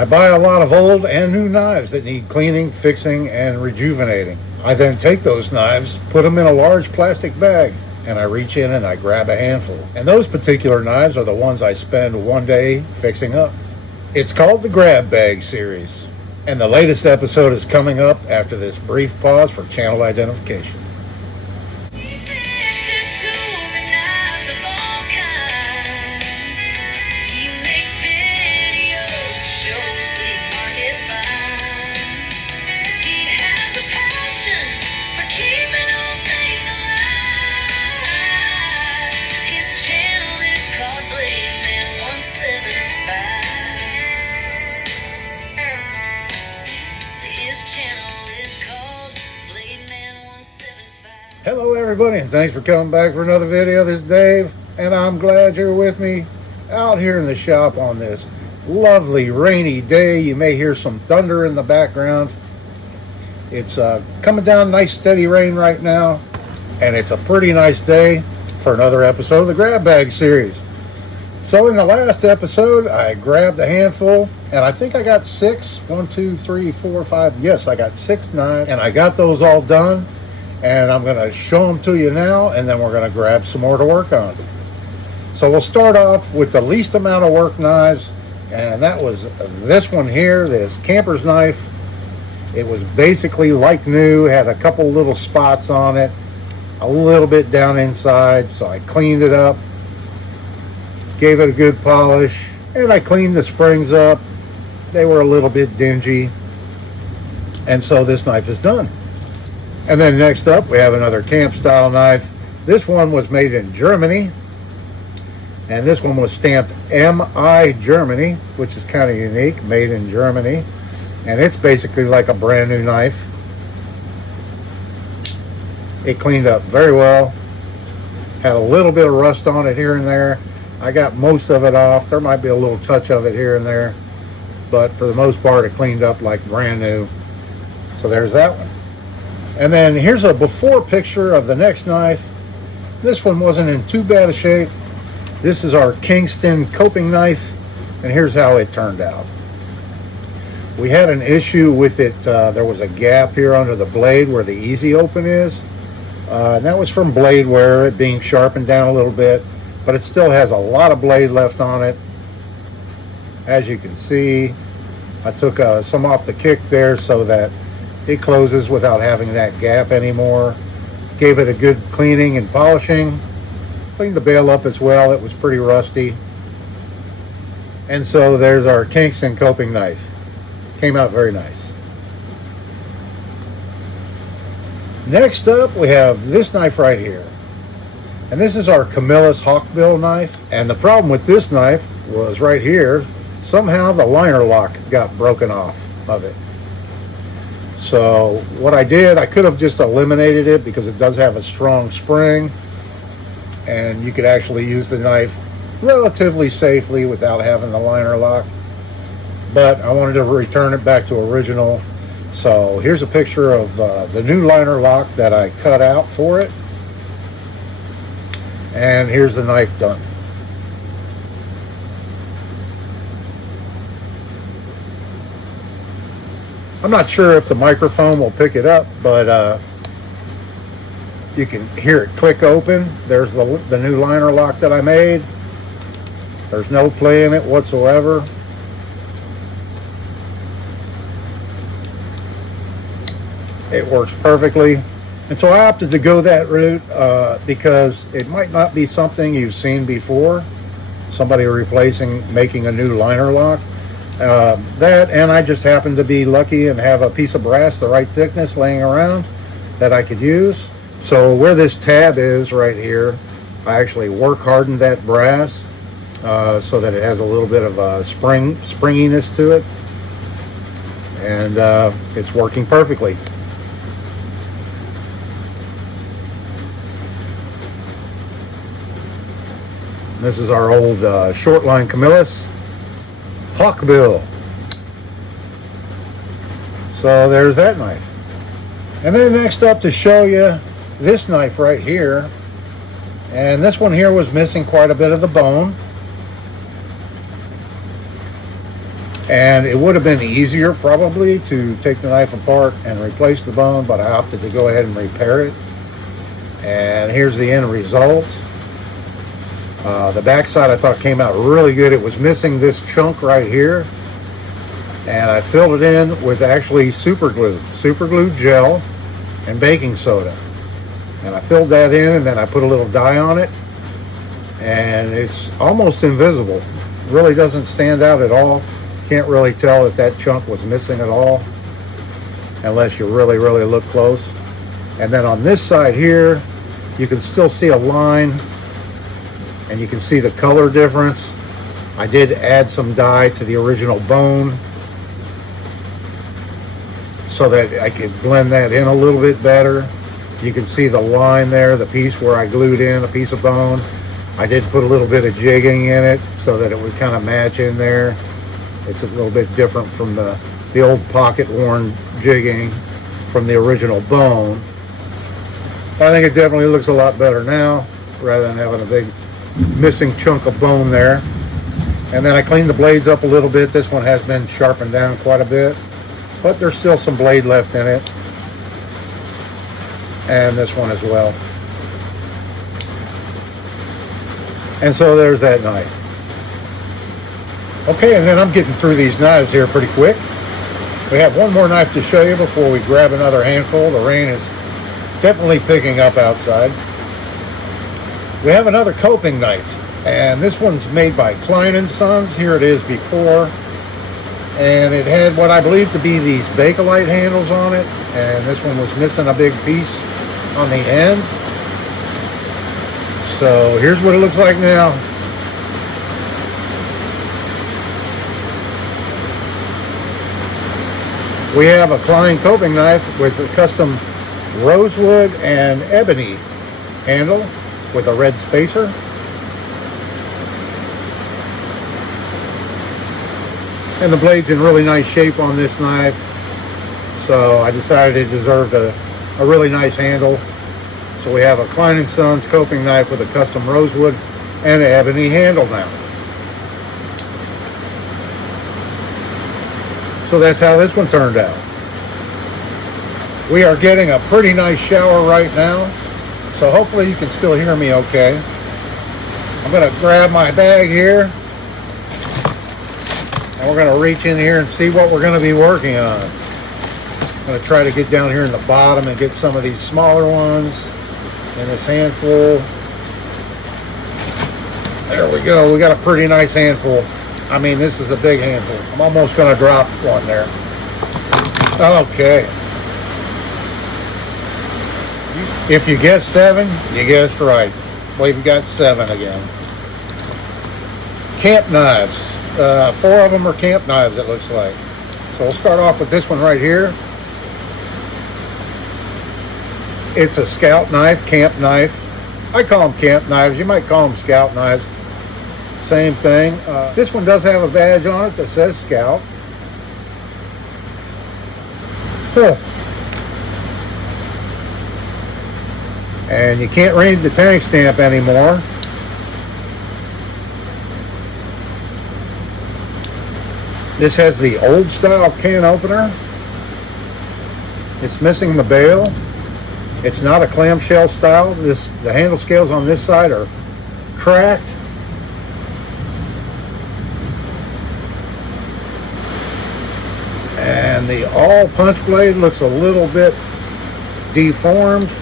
I buy a lot of old and new knives that need cleaning, fixing, and rejuvenating. I then take those knives, put them in a large plastic bag, and I reach in and I grab a handful. And those particular knives are the ones I spend one day fixing up. It's called the Grab Bag series, and the latest episode is coming up after this brief pause for channel identification. Hello everybody, and thanks for coming back for another video. This is Dave, and I'm glad you're with me out here in the shop on this lovely rainy day. You may hear some thunder in the background. It's coming down nice steady rain right now, and it's a pretty nice day for another episode of the Grab Bag series. So in the last episode, I grabbed a handful, and I think I got 6. 1, 2, 3, 4, 5. Yes, I got 6 knives, and I got those all done. And I'm going to show them to you now, and then we're going to grab some more to work on. So we'll start off with the least amount of work knives, and that was this one here, this camper's knife. It was basically like new, had a couple little spots on it, a little bit down inside, so I cleaned it up, gave it a good polish, and I cleaned the springs up. They were a little bit dingy, and so this knife is done. And then next up, we have another camp style knife. This one was made in Germany, and this one was stamped MI Germany, which is kind of unique, made in Germany. And it's basically like a brand new knife. It cleaned up very well. Had a little bit of rust on it here and there. I got most of it off. There might be a little touch of it here and there, but for the most part, it cleaned up like brand new. So there's that one. And then here's a before picture of the next knife. This one wasn't in too bad a shape. This is our Kingston coping knife, and here's how it turned out. We had an issue with it. There was a gap here under the blade where the easy open is. And that was from blade wear, it being sharpened down a little bit, but it still has a lot of blade left on it. As you can see, I took some off the kick there so that it closes without having that gap anymore. Gave it a good cleaning and polishing. Cleaned the bail up as well. It was pretty rusty. And so there's our Kingston coping knife. Came out very nice. Next up, we have this knife right here. And this is our Camillus hawkbill knife. And the problem with this knife was right here. Somehow the liner lock got broken off of it. So what I did, I could have just eliminated it because it does have a strong spring, and you could actually use the knife relatively safely without having the liner lock. But I wanted to return it back to original. So here's a picture of the new liner lock that I cut out for it. And here's the knife done. I'm not sure if the microphone will pick it up, but you can hear it click open. There's the new liner lock that I made. There's no play in it whatsoever. It works perfectly. And so I opted to go that route because it might not be something you've seen before. Somebody making a new liner lock. That, and I just happened to be lucky and have a piece of brass the right thickness laying around that I could use. So where this tab is right here, I actually work hardened that brass so that it has a little bit of springiness to it, and it's working perfectly. This is our old short line Camillus hawkbill. So there's that knife. And then next up to show you this knife right here. And this one here was missing quite a bit of the bone. And it would have been easier probably to take the knife apart and replace the bone, but I opted to go ahead and repair it. And here's the end result. The backside I thought came out really good. It was missing this chunk right here, and I filled it in with actually super glue gel and baking soda, and I filled that in, and then I put a little dye on it, and it's almost invisible. Really doesn't stand out at all. Can't really tell that that chunk was missing at all unless you really look close. And then on this side here, you can still see a line, and you can see the color difference. I did add some dye to the original bone so that I could blend that in a little bit better. You can see the line there, the piece where I glued in a piece of bone. I did put a little bit of jigging in it so that it would kind of match in there. It's a little bit different from the old pocket worn jigging from the original bone. I think it definitely looks a lot better now rather than having a big missing chunk of bone there. And then I cleaned the blades up a little bit. This one has been sharpened down quite a bit, but there's still some blade left in it. And this one as well. And so there's that knife. Okay, and then I'm getting through these knives here pretty quick. We have one more knife to show you before we grab another handful. The rain is definitely picking up outside. We have another coping knife, and this one's made by Klein & Sons. Here it is before, and it had what I believe to be these Bakelite handles on it, and this one was missing a big piece on the end. So here's what it looks like now. We have a Klein coping knife with a custom rosewood and ebony handle with a red spacer. And the blade's in really nice shape on this knife, so I decided it deserved a really nice handle. So we have a Klein & Sons coping knife with a custom rosewood and an ebony handle now. So that's how this one turned out. We are getting a pretty nice shower right now, so hopefully you can still hear me okay. I'm going to grab my bag here, and we're going to reach in here and see what we're going to be working on. I'm going to try to get down here in the bottom and get some of these smaller ones in this handful. There we go. We got a pretty nice handful. I mean, this is a big handful. I'm almost going to drop one there. Okay. If you guessed 7, you guessed right. We've got 7 again. Camp knives. 4 of them are camp knives, it looks like. So we'll start off with this one right here. It's a scout knife, camp knife. I call them camp knives. You might call them scout knives. Same thing. This one does have a badge on it that says Scout. Huh. And you can't read the tank stamp anymore. This has the old style can opener. It's missing the bail. It's not a clamshell style. The handle scales on this side are cracked. And the all punch blade looks a little bit deformed.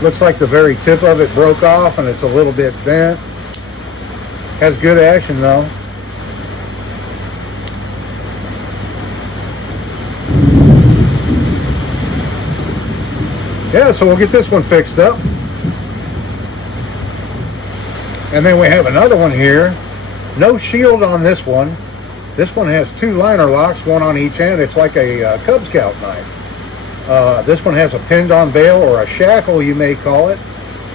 Looks like the very tip of it broke off and it's a little bit bent. Has good action though. Yeah, so we'll get this one fixed up. And then we have another one here. No shield on this one. This one has 2 liner locks, one on each end. It's like a Cub Scout knife. This one has a pinned on bail, or a shackle you may call it.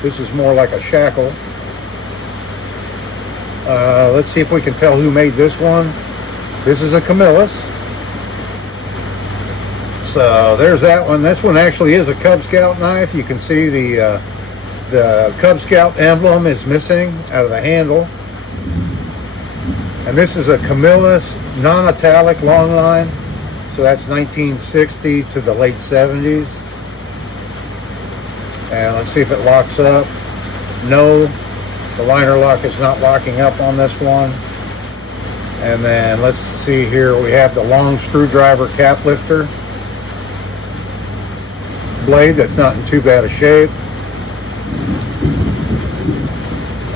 This is more like a shackle. Let's see if we can tell who made this one. This is a Camillus. So there's that one. This one actually is a Cub Scout knife. You can see the Cub Scout emblem is missing out of the handle. And this is a Camillus non-metallic long line. So that's 1960 to the late 70s. And let's see if it locks up. No, the liner lock is not locking up on this one. And then let's see here, we have the long screwdriver cap lifter blade that's not in too bad a shape.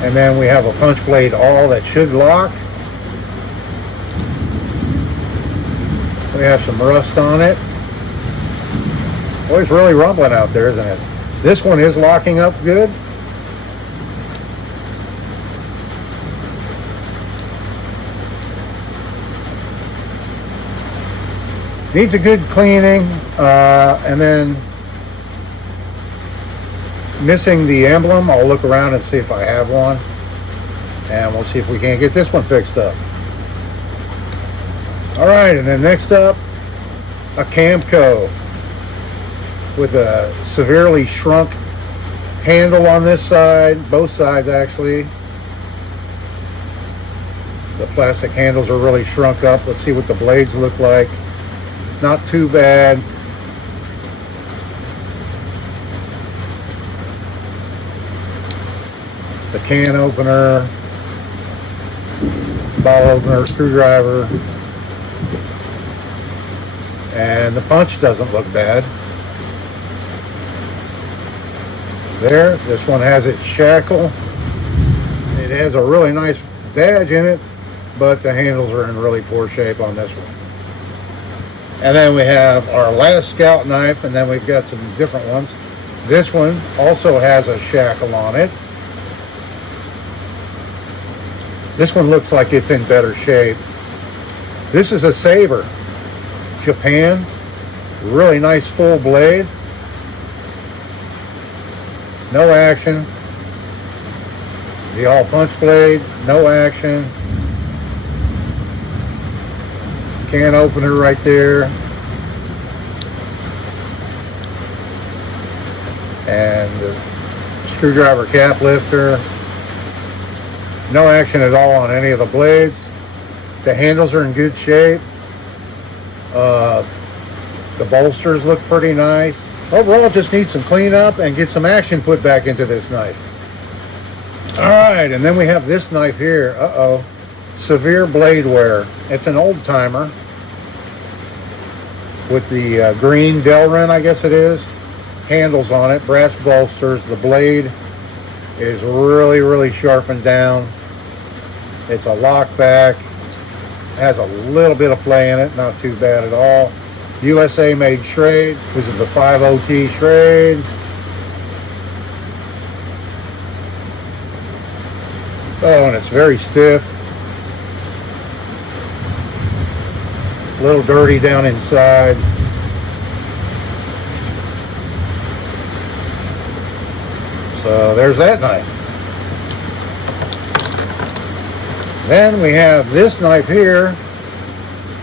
And then we have a punch blade awl that should lock. We have some rust on it. Boy, it's really rumbling out there, isn't it? This one is locking up good. Needs a good cleaning, and then missing the emblem. I'll look around and see if I have one, and we'll see if we can't get this one fixed up. All right, and then next up, a Camco with a severely shrunk handle on this side, both sides actually. The plastic handles are really shrunk up. Let's see what the blades look like. Not too bad. The can opener, ball opener, screwdriver, and the punch doesn't look bad. There, this one has its shackle. It has a really nice badge in it, but the handles are in really poor shape on this one. And then we have our last Scout knife, and then we've got some different ones. This one also has a shackle on it. This one looks like it's in better shape. This is a Saber, Japan. Really nice full blade. No action. The all punch blade, no action. Can opener right there. And the screwdriver cap lifter. No action at all on any of the blades. The handles are in good shape. The bolsters look pretty nice. Overall, just needs some cleanup and get some action put back into this knife. All right, and then we have this knife here. Severe blade wear. It's an old timer with the green Delrin, I guess it is. Handles on it, brass bolsters. The blade is really, really sharpened down. It's a lock back. Has a little bit of play in it, not too bad at all. USA made Schrade. This is the 50T Schrade. Oh, and it's very stiff. A little dirty down inside. So there's that knife. Then we have this knife here,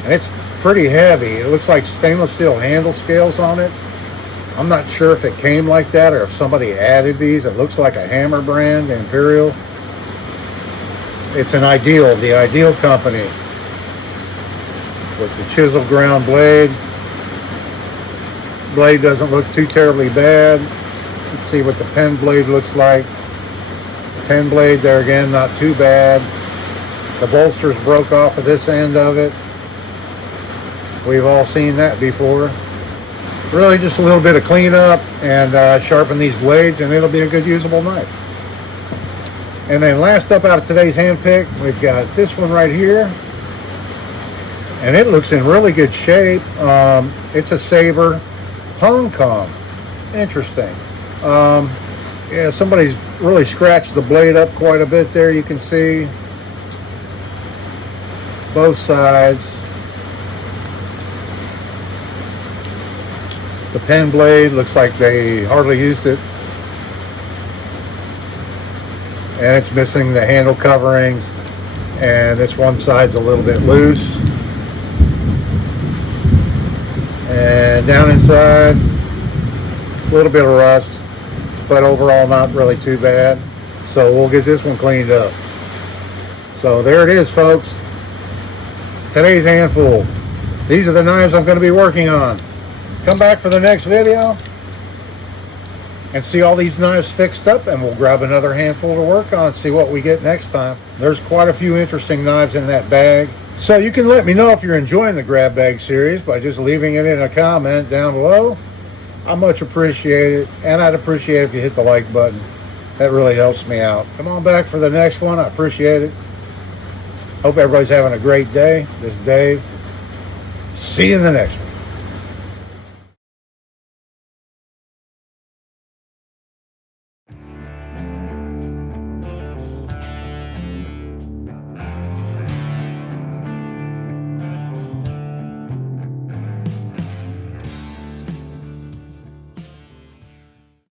and it's pretty heavy. It looks like stainless steel handle scales on it. I'm not sure if it came like that or if somebody added these. It looks like a Hammer brand, Imperial. It's an Ideal, the Ideal company, with the chisel ground blade. Blade doesn't look too terribly bad. Let's see what the pen blade looks like. Pen blade there again, not too bad. The bolsters broke off of this end of it. We've all seen that before. Really just a little bit of cleanup and sharpen these blades, and it'll be a good usable knife. And then last up out of today's hand pick, we've got this one right here. And it looks in really good shape. It's a Saber Hong Kong. Interesting. Yeah, somebody's really scratched the blade up quite a bit there, you can see. Both sides. The pen blade looks like they hardly used it. And it's missing the handle coverings. And this one side's a little bit loose. And down inside, a little bit of rust, but overall not really too bad. So we'll get this one cleaned up. So there it is, folks. today's handful. These are the knives I'm going to be working on. Come back for the next video and see all these knives fixed up, and we'll grab another handful to work on and see what we get next time. There's quite a few interesting knives in that bag. So you can let me know if you're enjoying the grab bag series by just leaving it in a comment down below. I much appreciate it, and I'd appreciate if you hit the like button. That really helps me out. Come on back for the next one. I appreciate it. Hope everybody's having a great day. This is Dave. See you in the next one.